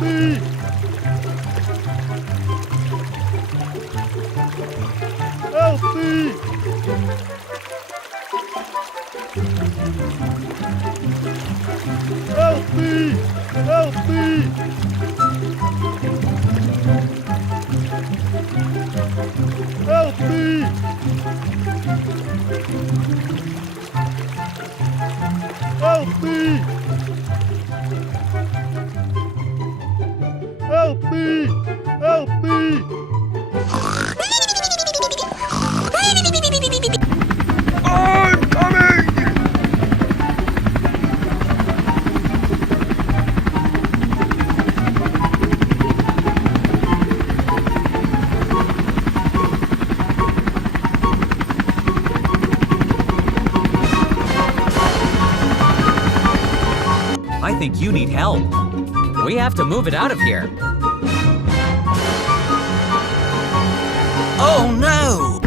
me! Help me! Help me! Help me! Help me! Help me! Help me! Help me! I'm coming! I think you need help. We have to move it out of here. Oh no!